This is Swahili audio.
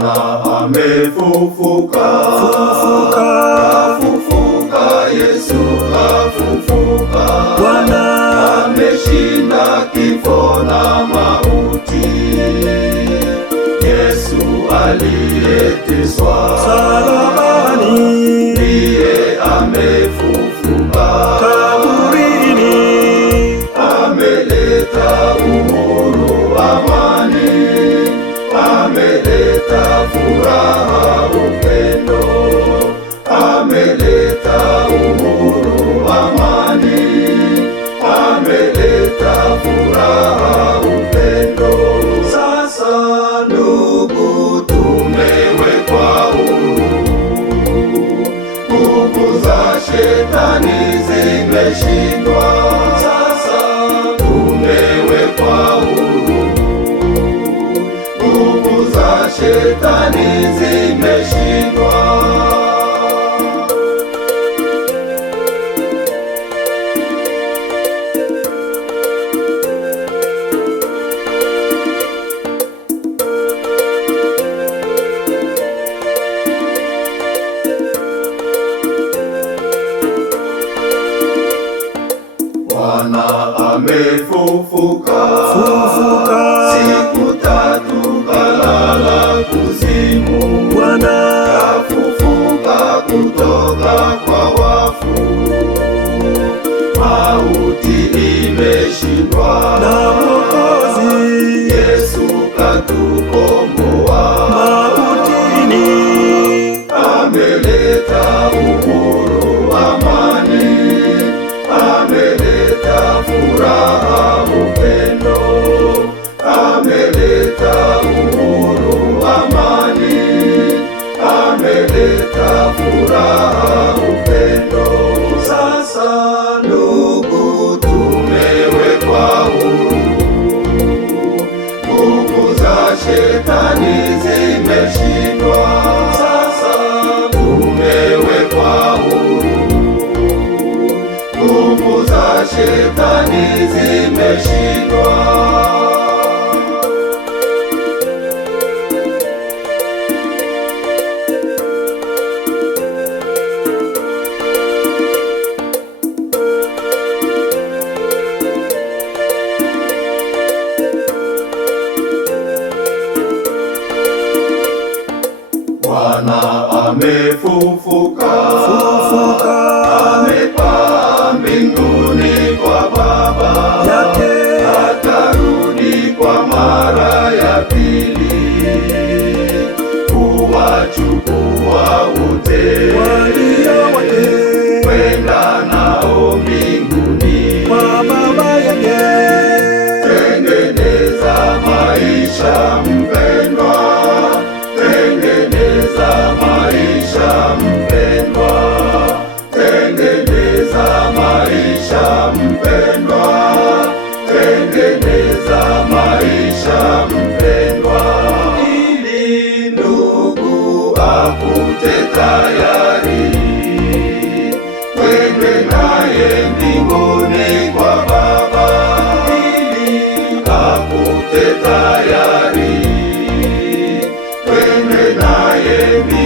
Bwana amefufuka, kafufuka, Yesu kafufuka. Bwana ameshinda kifo na mauti. Yesu aliyeteswa msalabani ndiye amefufuka kaburini, ameleta uhuru, amani, ameleta furaha, upendo, ameleta uhuru, amani, ameleta furaha, upendo. Sasa ndugu, tumewekwa huru, nguvu za shetani zimeshindwa. Sasa tumewekwa huru, nguvu za shetani zimeshindwa. Bwana amefufuka, siku tatu kalala kuzimu. Bwana kafufuka kutoka kwa wafu, mauti imeshindwa na Mwokozi Yesu katukomboa mautini, ameleta uhuru, amani, ameleta furaha, upendo, ameleta uhuru, amani, ameleta furaha, upendo. Sasa ndugu, tumewekwa huru, nguvu za shetani zimeshindwa. Sasa tumewekwa huru, nguvu za shetani zimeshindwa. Bwana amefufuka, amepaa mbinguni kwa Baba yake, atarudi kwa mara ya pili kuwachukua wote walio wake kwenda nao mbinguni kwa Baba yake. Tengeneza maisha mpendwa, tengeneza maisha mpendwa, tengeneza maisha mpendwa, tengeneza maisha mpendwa, ili ndugu akute tayari, twende naye mbinguni kwa Baba, ili akute tayari, twende naye mbinguni.